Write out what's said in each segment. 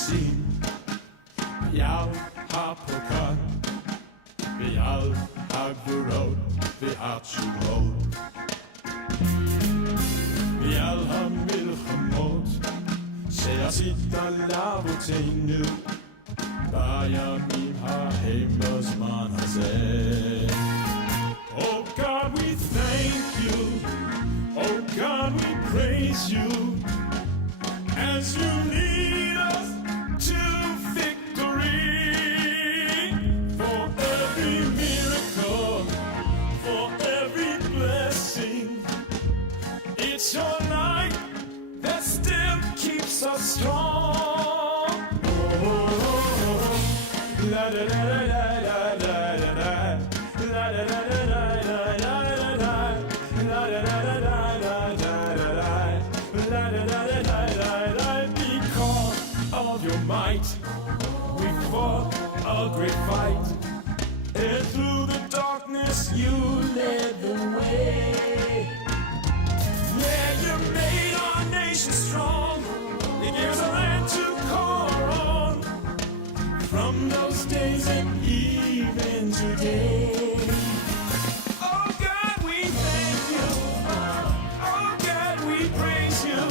הניסים, ועל הפורקן, ועל הגבורות והתשובות, ועל המלחמות שעשית לאבותינו בימים ההם בזמן הזה. Oh God, we thank you. Oh God, we praise you as you lead us to victory. For every miracle, for every blessing, it's your light that still keeps us strong. Oh, la da da da da da da da, la da da da da da da da, la da da da da da da da, la da da da da da da. Because of your might, we fought a great fight, and through the darkness you led the way. Yeah, you made our nation strong. You gave us a land to call our own. From those days and even today. Oh God, we thank you. Oh God, we praise you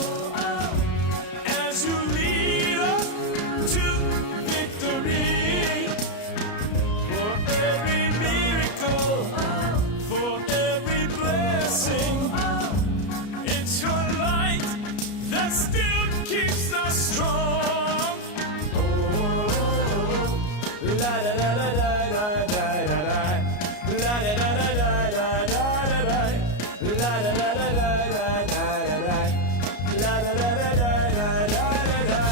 as you lead us to victory. For every miracle, for every blessing, it's your light that still keeps us strong. Oh, la da da da da da da da da, la da da da da da da da da, la da da da da da da da, la da da da da da da da.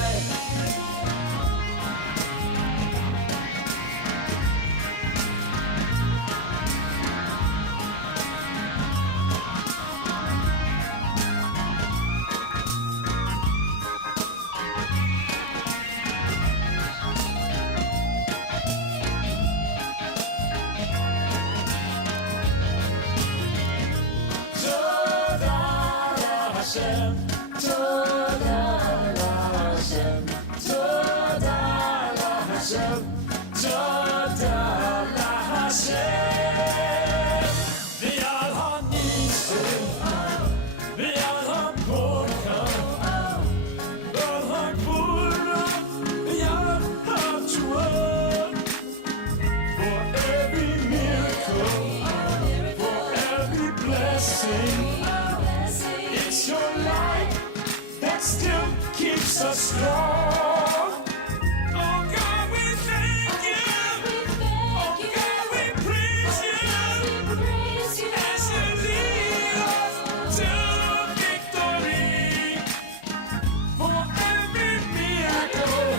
It's your light that still keeps us strong. Oh God, we thank you. Oh God, we praise you as you lead us to victory. For every miracle,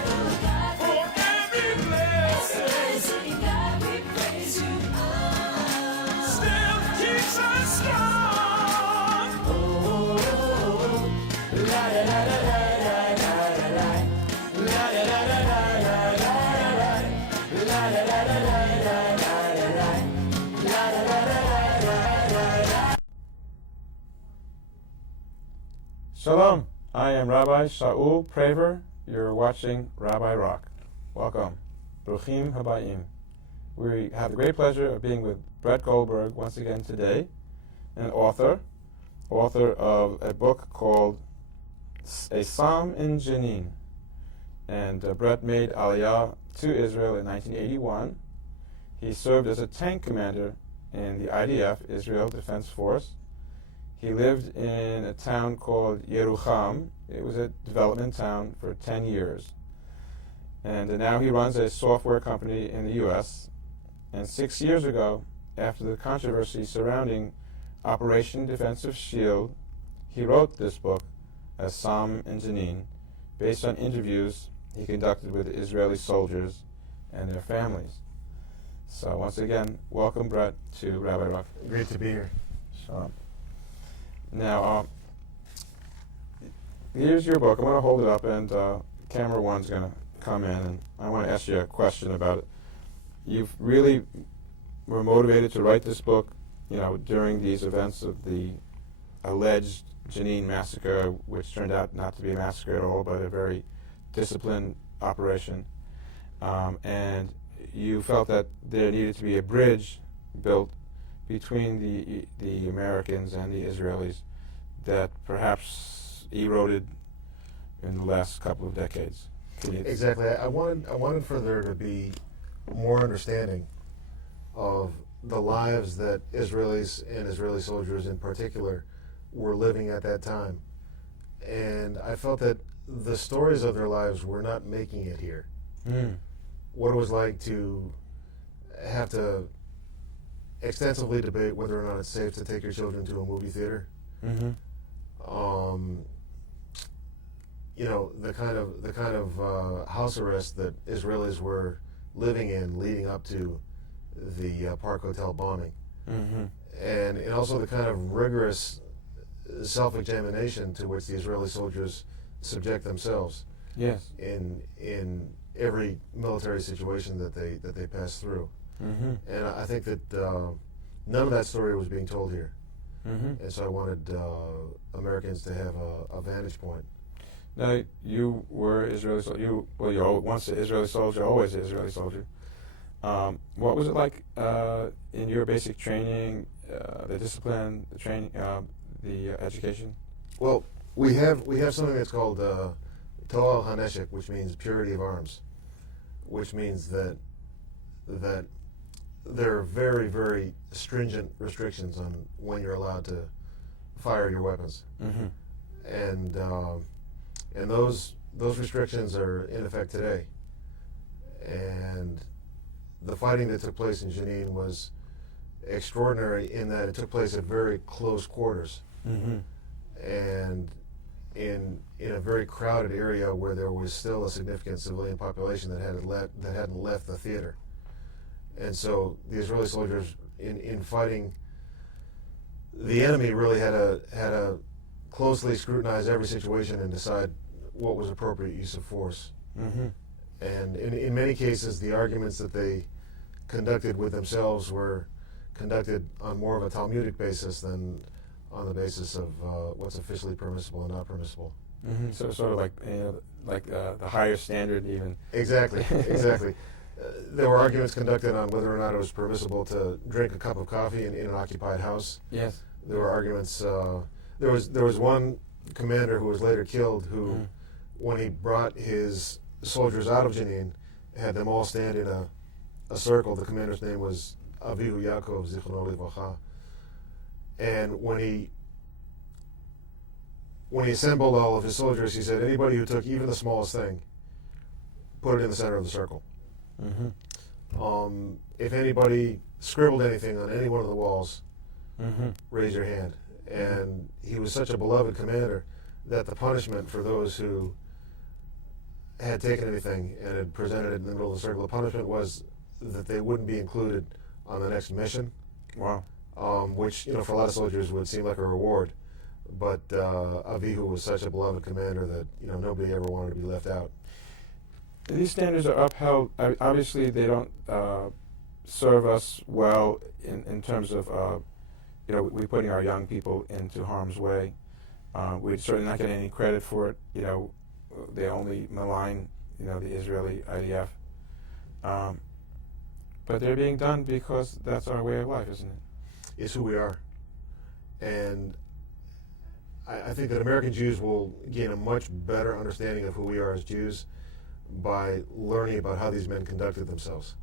for every blessing, still keeps us strong. Shalom, I am Rabbi Shaul Praver. You're watching Rabbi Rock. Welcome. Bruchim Habayim. We have the great pleasure of being with Brett Goldberg once again today, an author of a book called A Psalm in Jenin. And Brett made Aliyah to Israel in 1981. He served as a tank commander in the IDF, Israel Defense Force. He lived in a town called Yerucham. It was a development town for 10 years. And now he runs a software company in the U.S. And 6 years ago, after the controversy surrounding Operation Defensive Shield, he wrote this book, A Psalm in Jenin, based on interviews he conducted with Israeli soldiers and their families. So once again, welcome, Brett, to Rabbi Rock. Great to be here. Shalom. Now, here's your book. I'm going to hold it up, and camera one's going to come in, and I want to ask you a question about it. You've really were motivated to write this book, during these events of the alleged Jenin massacre, which turned out not to be a massacre at all, but a very disciplined operation, and you felt that there needed to be a bridge built between the Americans and the Israelis that perhaps eroded in the last couple of decades. Exactly. I wanted for there to be more understanding of the lives that Israelis and Israeli soldiers in particular were living at that time. And I felt that the stories of their lives were not making it here. What it was like to have to extensively debate whether or not it's safe to take your children to a movie theater. You know, the kind of house arrest that Israelis were living in leading up to the Park Hotel bombing, and also the kind of rigorous self-examination to which the Israeli soldiers subject themselves. Yes. In every military situation that they pass through, and I think that none of that story was being told here, and so I wanted Americans to have a vantage point. Now, you were Israeli. You're once an Israeli soldier, always an Israeli soldier. What was it like in your basic training, the discipline, the training, the education? Well, we have something that's called To'al HaNeshek, which means purity of arms, which means that there are very, very stringent restrictions on when you're allowed to fire your weapons, and those restrictions are in effect today. And the fighting that took place in Jenin was extraordinary in that it took place at very close quarters, and in a very crowded area where there was still a significant civilian population that hadn't left the theater. And so the Israeli soldiers, in fighting the enemy, really had to closely scrutinize every situation and decide what was appropriate use of force. And in many cases, the arguments that they conducted with themselves were conducted on more of a Talmudic basis than on the basis of what's officially permissible and not permissible. So sort of like the higher standard even. Exactly. There were arguments conducted on whether or not it was permissible to drink a cup of coffee in an occupied house. Yes. There were arguments. There was one commander who was later killed who, when he brought his soldiers out of Jenin, had them all stand in a circle. The commander's name was Avihu Yaakov Zichrono Livracha. And when he assembled all of his soldiers, he said, anybody who took even the smallest thing, put it in the center of the circle. If anybody scribbled anything on any one of the walls, raise your hand. And he was such a beloved commander that the punishment for those who had taken anything and had presented it in the middle of the circle, the punishment was that they wouldn't be included on the next mission. Wow. Which, for a lot of soldiers would seem like a reward. But Avihu was such a beloved commander that, nobody ever wanted to be left out. These standards are upheld. Obviously, they don't serve us well in terms of, we putting our young people into harm's way. We're certainly not getting any credit for it. They only malign, the Israeli IDF. But they're being done because that's our way of life, isn't it? It's who we are. And I think that American Jews will gain a much better understanding of who we are as Jews by learning about how these men conducted themselves.